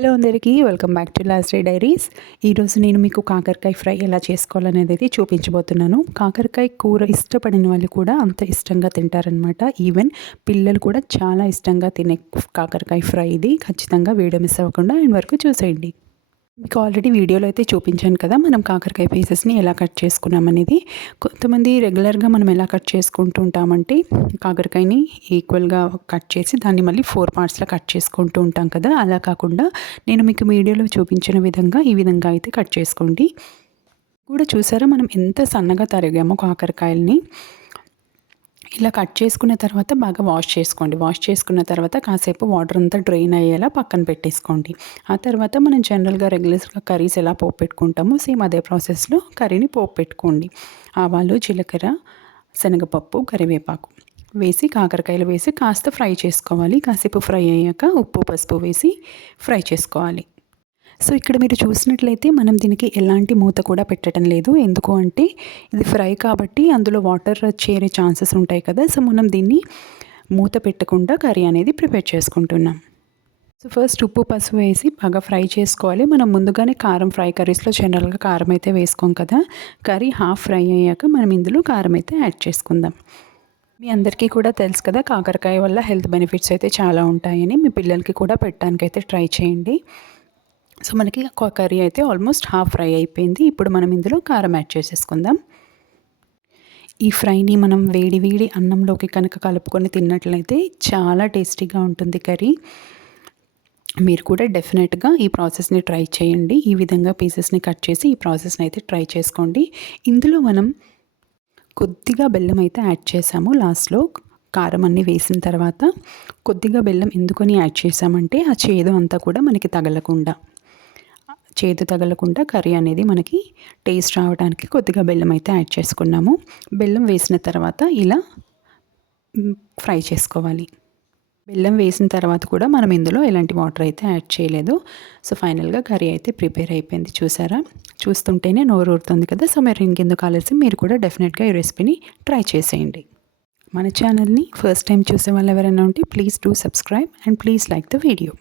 Hello అందరికీ welcome back to last day diaries. ఈరోజు నేను మీకు కాకరకాయ ఫ్రై ఎలా చేసుకోవాలనేది అయితే చూపించబోతున్నాను. కాకరకాయ కూర ఇష్టపడిన వాళ్ళు కూడా అంత ఇష్టంగా తింటారనమాట. ఈవెన్ పిల్లలు కూడా చాలా ఇష్టంగా తినే కాకరకాయ ఫ్రై ఇది. ఖచ్చితంగా వీడియో మిస్ అవ్వకుండా ఎండ్ వరకు చూసేయండి. మీకు ఆల్రెడీ వీడియోలో అయితే చూపించాను కదా, మనం కాకరకాయ పీసెస్ని ఎలా కట్ చేసుకున్నామనేది. కొంతమంది రెగ్యులర్గా మనం ఎలా కట్ చేసుకుంటూ ఉంటామంటే కాకరకాయని ఈక్వల్గా కట్ చేసి దాన్ని మళ్ళీ 4 పార్ట్స్లో కట్ చేసుకుంటూ ఉంటాం కదా. అలా కాకుండా నేను మీకు వీడియోలో చూపించిన విధంగా ఈ విధంగా అయితే కట్ చేసుకోండి. కూడా చూసారా మనం ఎంత సన్నగా తరిగామో కాకరకాయలని. ఇలా కట్ చేసుకున్న తర్వాత బాగా వాష్ చేసుకోండి. వాష్ చేసుకున్న తర్వాత కాసేపు వాటర్ అంతా డ్రైన్ అయ్యేలా పక్కన పెట్టేసుకోండి. ఆ తర్వాత మనం జనరల్గా రెగ్యులర్గా కర్రీస్ ఎలా పోపు పెట్టుకుంటామో సేమ్ అదే ప్రాసెస్లో కర్రీని పోపు పెట్టుకోండి. ఆవాలు, జీలకర్ర, శనగపప్పు, కరివేపాకు వేసి కాకరకాయలు వేసి కాస్త ఫ్రై చేసుకోవాలి. కాసేపు ఫ్రై అయ్యాక ఉప్పు, పసుపు వేసి ఫ్రై చేసుకోవాలి. సో ఇక్కడ మీరు చూసినట్లయితే మనం దీనికి ఎలాంటి మూత కూడా పెట్టడం లేదు. ఎందుకు అంటే ఇది ఫ్రై కాబట్టి అందులో వాటర్ చేరే ఛాన్సెస్ ఉంటాయి కదా. సో మనం దీన్ని మూత పెట్టకుండా కర్రీ అనేది ప్రిపేర్ చేసుకుంటున్నాం. సో ఫస్ట్ ఉప్పు, పసుపు వేసి బాగా ఫ్రై చేసుకోవాలి. మనం ముందుగానే కారం ఫ్రై కర్రీస్లో జనరల్గా కారం అయితే వేసుకోం కదా. కర్రీ హాఫ్ ఫ్రై అయ్యాక మనం ఇందులో కారం అయితే యాడ్ చేసుకుందాం. మీ అందరికీ కూడా తెలుసు కదా, కాకరకాయ వల్ల హెల్త్ బెనిఫిట్స్ అయితే చాలా ఉంటాయని. మీ పిల్లలకి కూడా పెట్టడానికి అయితే ట్రై చేయండి. సో మనకి కర్రీ అయితే ఆల్మోస్ట్ హాఫ్ ఫ్రై అయిపోయింది. ఇప్పుడు మనం ఇందులో కారం యాడ్ చేసేసుకుందాం. ఈ ఫ్రైని మనం వేడి వేడి అన్నంలోకి కనుక కలుపుకొని తిన్నట్లయితే చాలా టేస్టీగా ఉంటుంది కర్రీ. మీరు కూడా డెఫినెట్గా ఈ ప్రాసెస్ని ట్రై చేయండి. ఈ విధంగా పీసెస్ని కట్ చేసి ఈ ప్రాసెస్ని అయితే ట్రై చేసుకోండి. ఇందులో మనం కొద్దిగా బెల్లం అయితే యాడ్ చేసాము లాస్ట్లో. కారం అన్నీ వేసిన తర్వాత కొద్దిగా బెల్లం ఎందుకని యాడ్ చేసామంటే ఆ చేదు అంతా కూడా మనకి తగలకుండా కర్రీ అనేది మనకి టేస్ట్ రావడానికి కొద్దిగా బెల్లం అయితే యాడ్ చేసుకున్నాము. బెల్లం వేసిన తర్వాత ఇలా ఫ్రై చేసుకోవాలి. బెల్లం వేసిన తర్వాత కూడా మనం ఇందులో ఎలాంటి వాటర్ అయితే యాడ్ చేయలేదు. సో ఫైనల్గా కర్రీ అయితే ప్రిపేర్ అయిపోయింది. చూసారా, చూస్తుంటేనే నోరు ఊరుతుంది కదా. సో మీరు ఇంకెందుకు ఆలస్యం, మీరు కూడా డెఫినెట్గా ఈ రెసిపీని ట్రై చేసేయండి. మన ఛానల్ని ఫస్ట్ టైం చూసే వాళ్ళు ఎవరైనా ఉంటే please do subscribe and please like the video.